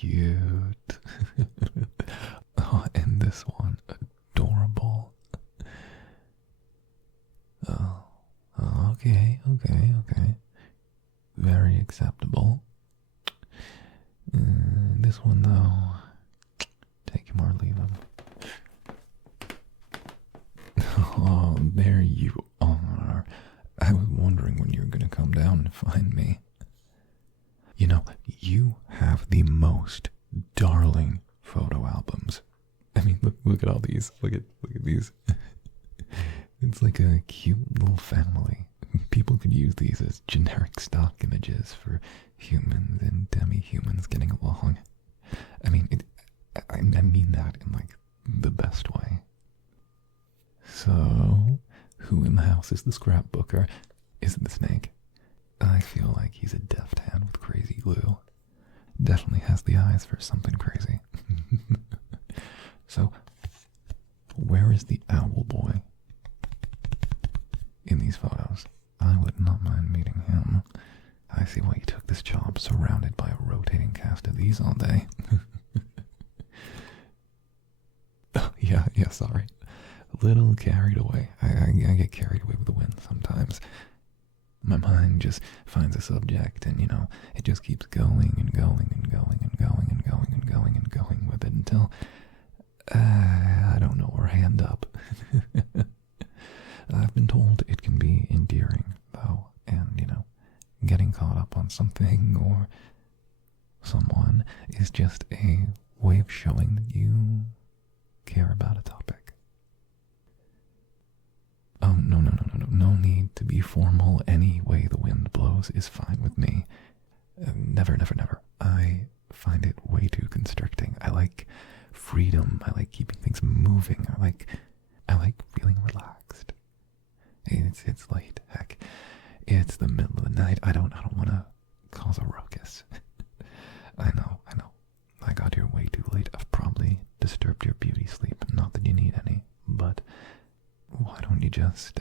cute. Oh, and this one, adorable. Oh, okay. Very acceptable. This one, though, take him or leave him. Oh, there you are. I was wondering when you were going to come down and find me. You know, you have the most darling photo albums. I mean, look at all these. Look at these. It's like a cute little family. People could use these as generic stock images for humans and demi-humans getting along. I mean, I mean that in like the best way. So, who in the house is the scrapbooker? Is it the snake? I feel like he's a deft hand with crazy glue. Definitely has the eyes for something crazy. So, where is the owl boy in these photos? I would not mind meeting him. I see why you took this job, surrounded by a rotating cast of these all day. Oh, yeah, sorry. A little carried away. I get carried away with the wind sometimes. My mind just finds a subject and, it just keeps going and going and going and going and going and going and going with it until, I don't know where I end up. I've been told it can be endearing, though, and, getting caught up on something or someone is just a way of showing that you care about a topic. Oh, no need to be formal. Any way the wind blows is fine with me. Never. I find it way too constricting. I like freedom. I like keeping things moving. I like feeling relaxed. It's late. Heck, it's the middle of the night. I don't want to cause a ruckus. I know. I got here way too late. I've probably disturbed your beauty sleep. Not that you need any, but why don't you just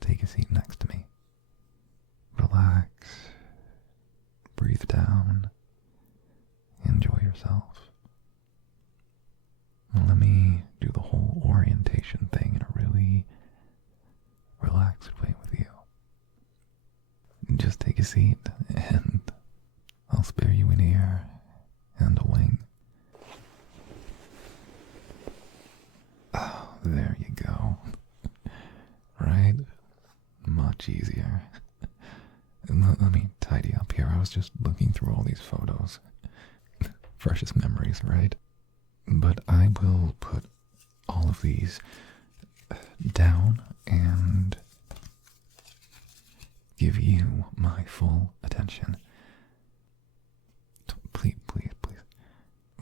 take a seat next to me? Relax. Breathe down. Enjoy yourself. Let me do the whole orientation thing in a really relaxed way with you. Just take a seat and I'll spare you an ear and a wing. Oh, there you go. Right? Much easier. Let me tidy up here. I was just looking through all these photos. Precious memories, right? But I will put all of these down and give you my full attention. Please.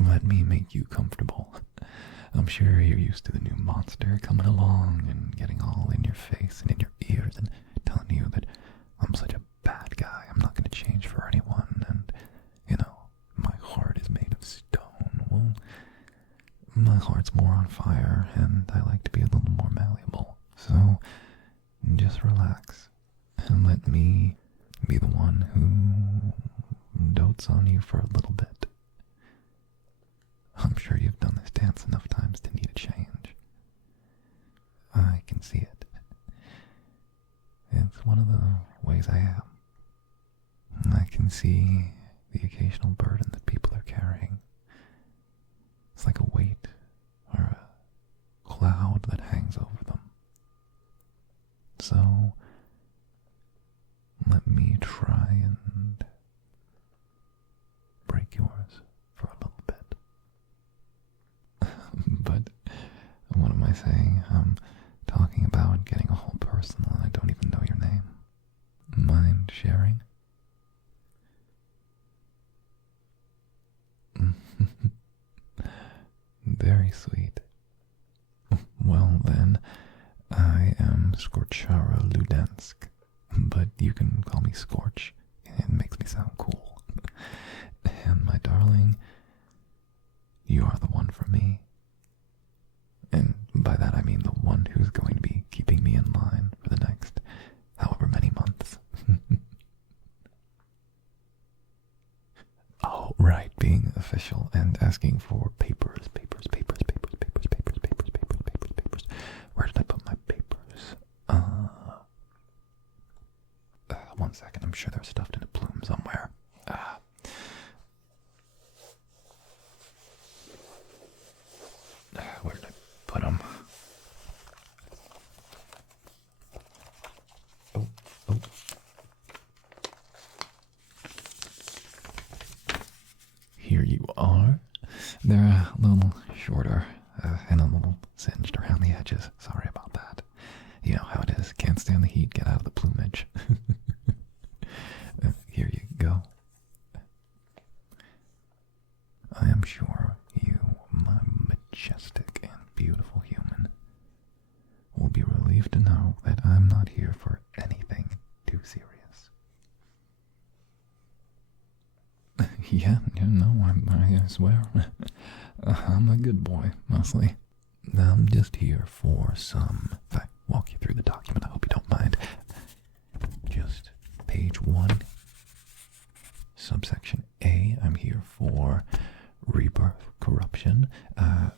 Let me make you comfortable. I'm sure you're used to the new monster coming along and getting all in your face and in your ears and telling you that I'm such a bad guy. I'm not going to change for anyone. And, my heart is made of stone. Well, my heart's more on fire and I like to be a little more malleable. So, just relax and let me be the one who dotes on you for a little bit. I'm sure you've done this dance enough times to need a change. I can see it. It's one of the ways I am. I can see the occasional burden that people are carrying. It's like a weight or a cloud that hangs over them. So, let me try and break yours for a little bit. But what am I saying? I'm talking about getting a whole personal and I don't even know your name. Mind sharing? Very sweet. Well then, I am Scorchara Ludensk, but you can call me Scorch. It makes me sound cool. And my darling, you are the one for me. And by that I mean the one who's going to be keeping me in line for the next however many months. Oh, Right, being official and asking for papers. Where did I put my papers? 1 second, I'm sure they're stuffed in a plume somewhere. Where did I put them? Oh. Here you are. They're a little shorter and a little singed around the edges. Sorry about that. You know how it is. Can't stand the heat. Get out of the plumage. Here you go. I am sure you, my majestic and beautiful human, will be relieved to know that I'm not here for anything too serious. Yeah, no, I swear. I'm a good boy, mostly. I'm just here for some... If I walk you through the document, I hope you don't mind. Just page 1, subsection A, I'm here for rebirth, corruption.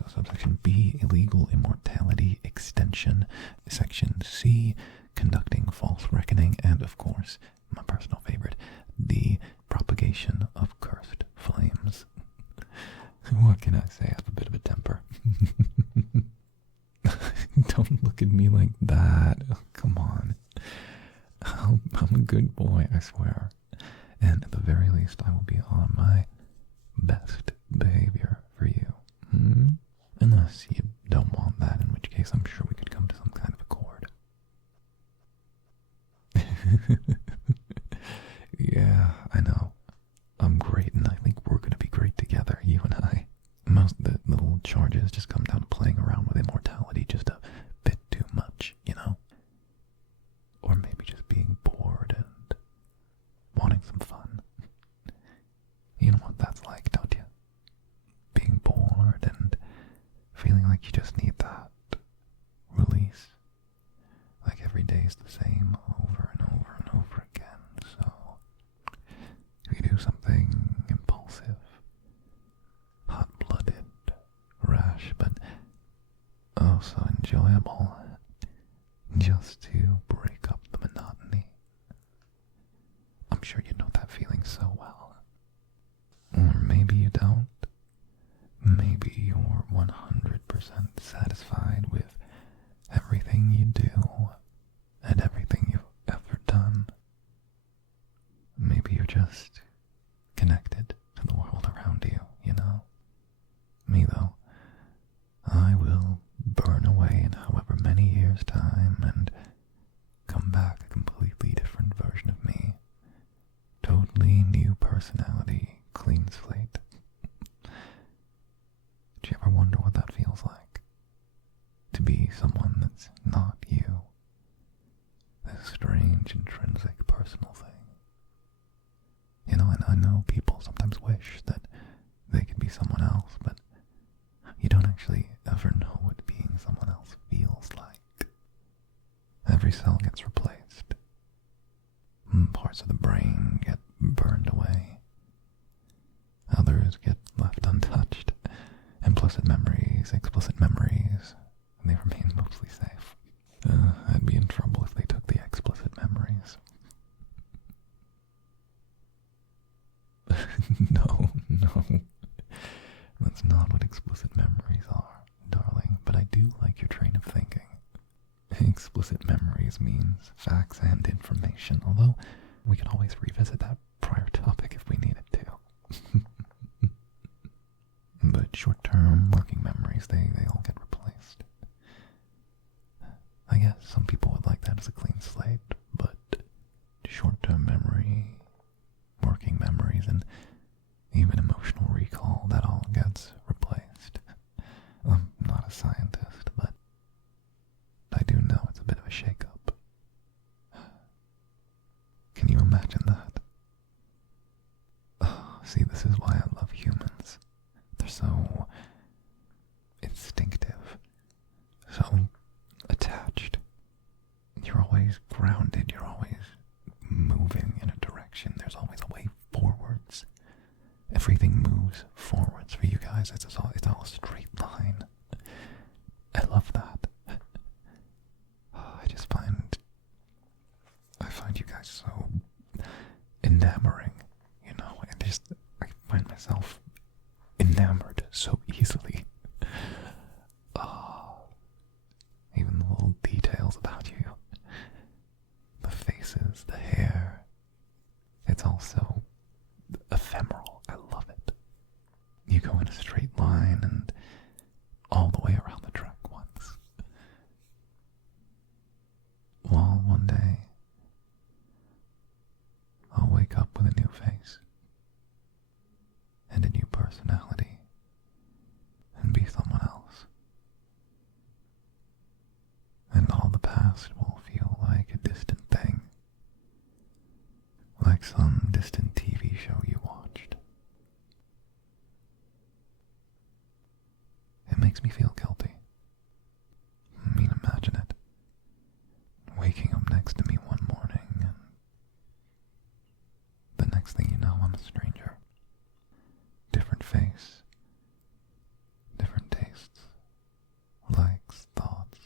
Subsection B, illegal immortality, extension. Section C, conducting false reckoning. And, of course, my personal favorite, the propagation of cursed flames. What can I say? I have a bit of a temper. Don't look at me like that. Oh, come on. I'm a good boy, I swear. And at the very least, I will be on my best behavior for you. Unless you don't want that, in which case I'm sure we could come to some kind of accord. Yeah, I know. I'm great, and I think we're going to be great together, you and I. Most of the little charges just come down to playing around with immortality just a bit too much, you know? Or maybe just being bored and wanting some fun. You know what that's like, don't you? Being bored and feeling like you just need that release. Like every day's the same over and over and over again, so if you do something impulsive, hot-blooded, rash, but oh so enjoyable, just to break up the monotony. I'm sure you know that feeling so well. Or maybe you don't. Maybe you're 100% satisfied with everything you do and everything you've ever done. Maybe you're just connected to the world around you, you know? Me, though, I will burn away in however many years' time and come back a completely different version of me. Totally new personality, clean slate. Do you ever wonder what that feels like? To be someone that's not you. This strange, intrinsic, personal thing. You know, and I know people sometimes wish that they could be someone else, but you don't actually ever know what being someone else feels like. Every cell gets replaced. Parts of the brain get burned away. Others get left untouched. Implicit memories, explicit memories, they remain mostly safe. I'd be in trouble if they took the explicit memories. No. That's not what explicit memories are, darling, but I do like your train of thinking. Explicit memories means facts and information, although we can always revisit that prior topic if we needed to. But short-term working memories, they all get replaced. I guess some people would like that as a clean slate, but short-term memory, working memories, and even emotional recall, that all gets replaced. I'm not a scientist, but I do know it's a bit of a shake-up. Can you imagine that? Oh, see, this is why I love humans. They're so instinctive, so attached. You're always grounded, you're always moving in a direction, there's always a way forwards. everything moves forwards for you guys. It's all a straight line. I love that. I find you guys so enamoring, you know, and I find myself enamored so easily. Even the little details about you. The faces, the hair. It's all so ephemeral. I love it. You go in a straight line and all the way around the track once. Well, one day, I'll wake up with a new face and a new personality and be someone else. And all the past will feel like a distant thing, like some distant TV show you watched. It makes me feel guilty. I mean, imagine it. Waking up next to me one morning and the next thing you know, I'm a stranger. Different face, different tastes, likes, thoughts.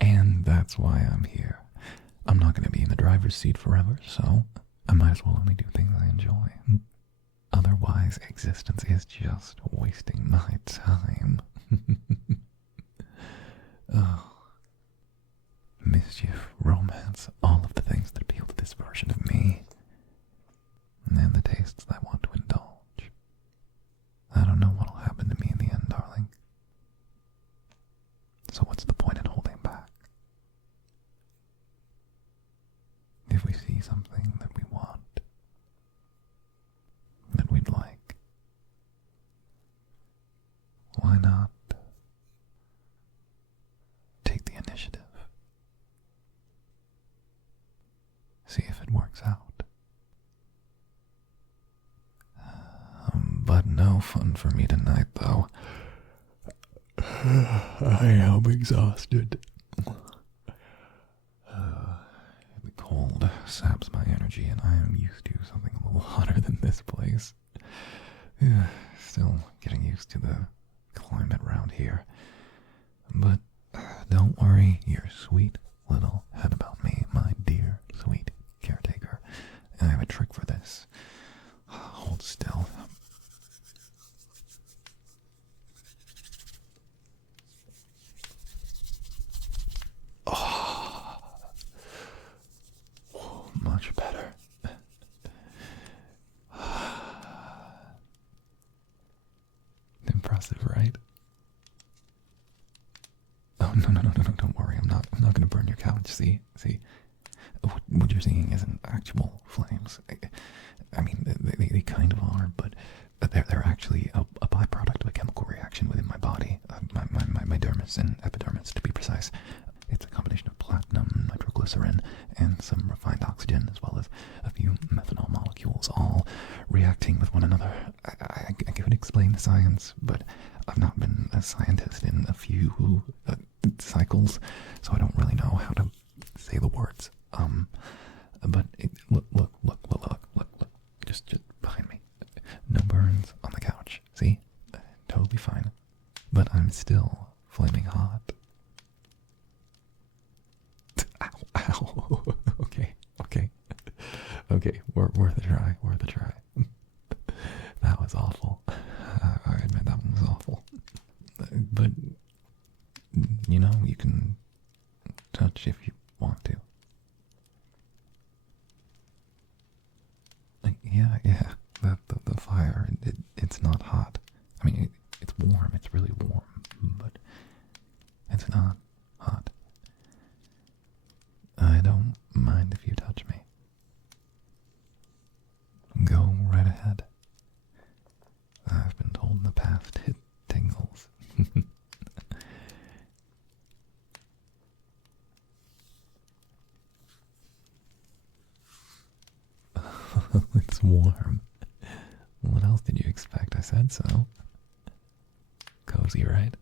And that's why I'm here. I'm not going to be in the driver's seat forever, so I might as well only do things I enjoy. Otherwise, existence is just wasting my time. Oh. Mischief, romance, all of the things that appeal to this version of me, and the tastes I want to indulge. I don't know what'll happen to me in the end, darling. So what's the point in holding back? If we see something that we want, that we'd like, why not take the initiative? See if it works out. But no fun for me tonight, though. I am exhausted. The cold saps my energy, and I am used to something a little hotter than this place. Still getting used to the climate around here. But don't worry your sweet little head about me, my dear sweet caretaker. And I have a trick for this. Hold still. Much better. Impressive, right? Oh, no, don't worry. I'm not going to burn your couch. See, what you're seeing isn't actual flames. I mean, they kind of are, but they're actually a byproduct of a chemical reaction within my body, my dermis and epidermis, to be precise. It's a combination of platinum, nitroglycerin, and some refined oxygen, as well as a few methanol molecules, all reacting with one another. I could explain the science, but I've not been a scientist in a few cycles, so I don't really know how to say the words. But look, just behind me. No burns on the couch. See? Totally fine. But I'm still flaming hot. Ow. Okay. Worth a try. That was awful. I admit that one was awful. But, you know, you can touch if you want to. Yeah. The fire, it's not hot. I mean, it's warm. It's really warm. But it's not hot. I don't mind if you touch me. Go right ahead. I've been told in the past it tingles. It's warm. What else did you expect? I said so. Cozy, right?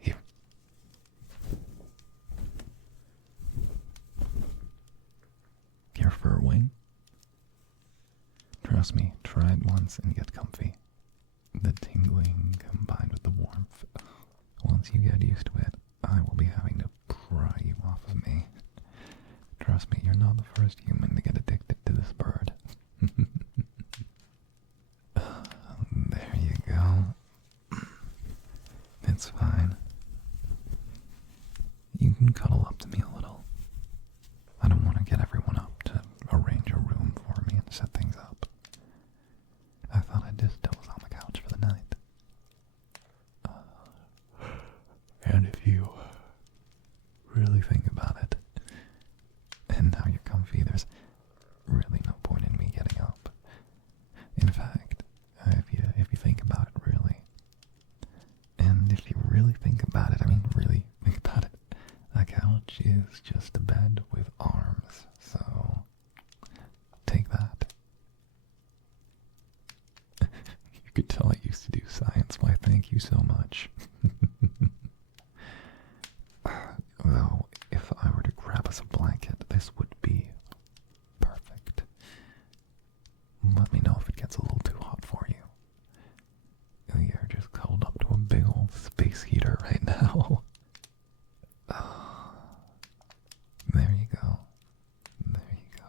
Here. fur wing. Trust me, try it once and get comfy. The tingling combined with the warmth. Once you get used to it, I will be having to pry you off of me. Trust me, you're not the first human to get addicted to this bird. There you go. It's fine. You can cuddle up to me a little. I don't want to get everyone up to arrange a room for me and set things up. I thought I'd just doze on the couch for the night. And if you really think about it, and now you're comfy, there's really no point in me getting up. In fact, if you think about it really, and if you really think about it, I mean really think about it, a couch is just a bed with arms, so take that. You could tell I used to do science, why thank you so much. Though, if I were to grab us a blanket, this would be perfect. Let me know if it gets a little too hot for you. You're just cuddled up to a big old space heater right now. There you go. There you go.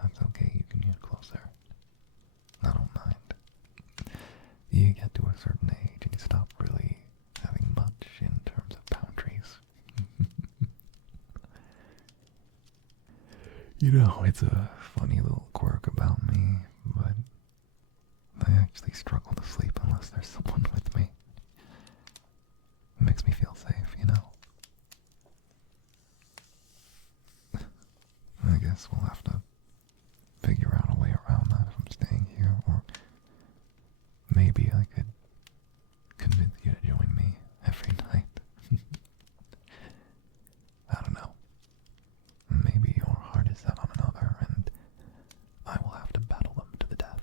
That's okay, you can get closer. I don't mind. You get to a certain age and you stop really having much in terms of boundaries. You know, it's a funny little quirk about me, but I actually struggle to sleep unless there's someone with me. It makes me feel safe, you know? I guess we'll have to figure out a way around that if I'm staying here, or maybe I could convince you to join me every night. I don't know. Maybe your heart is set on another, and I will have to battle them to the death.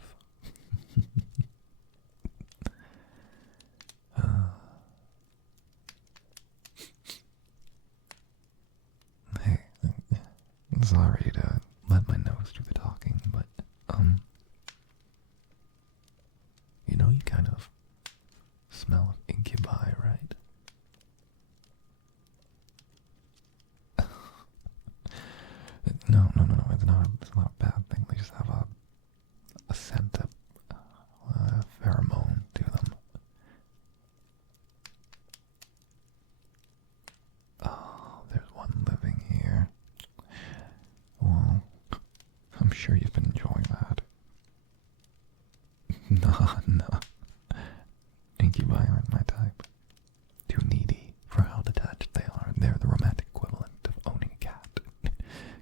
Hey, sorry to let my nose do the talking, but, you know, you kind of smell of incubi, right? No, it's not a bad thing. They just have a scent, a pheromone to them. Oh, there's one living here. Well, I'm sure you've been enjoying that. Nah. Incubi aren't my type. Too needy for how detached they are. They're the romantic equivalent of owning a cat.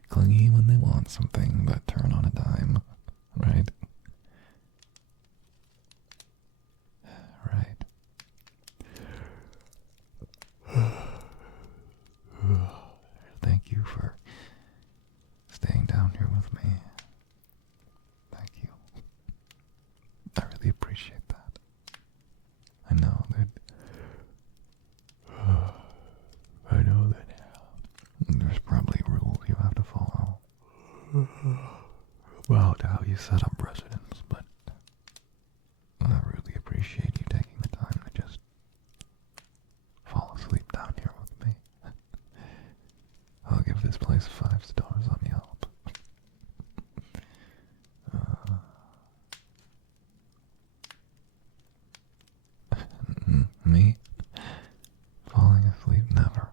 Clingy when they want something, but turn on a dime, right? Right. Thank you for staying down here with me. Thank you. I really appreciate that. I know that there's probably rules you have to follow about how you set up residence, but I really appreciate you taking the time to just fall asleep down here with me. I'll give this place 5 stars on Yelp. Me? Falling asleep? Never.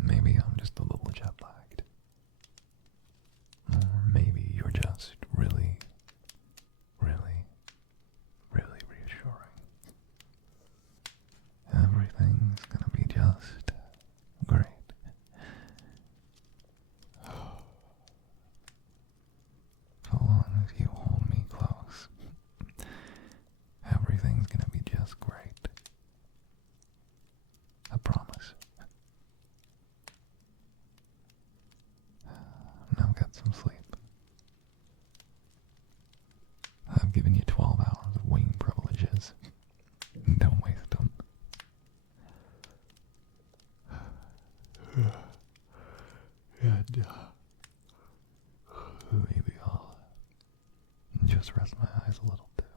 Maybe I'm just a little jet lagged. Or maybe you're just really, really, really reassuring. Everything's gonna be just great. So long as you hold me close, everything's gonna be just great. I promise. Now get some sleep. I've given you 12 hours of wing privileges. Don't waste them. just rest my eyes a little bit.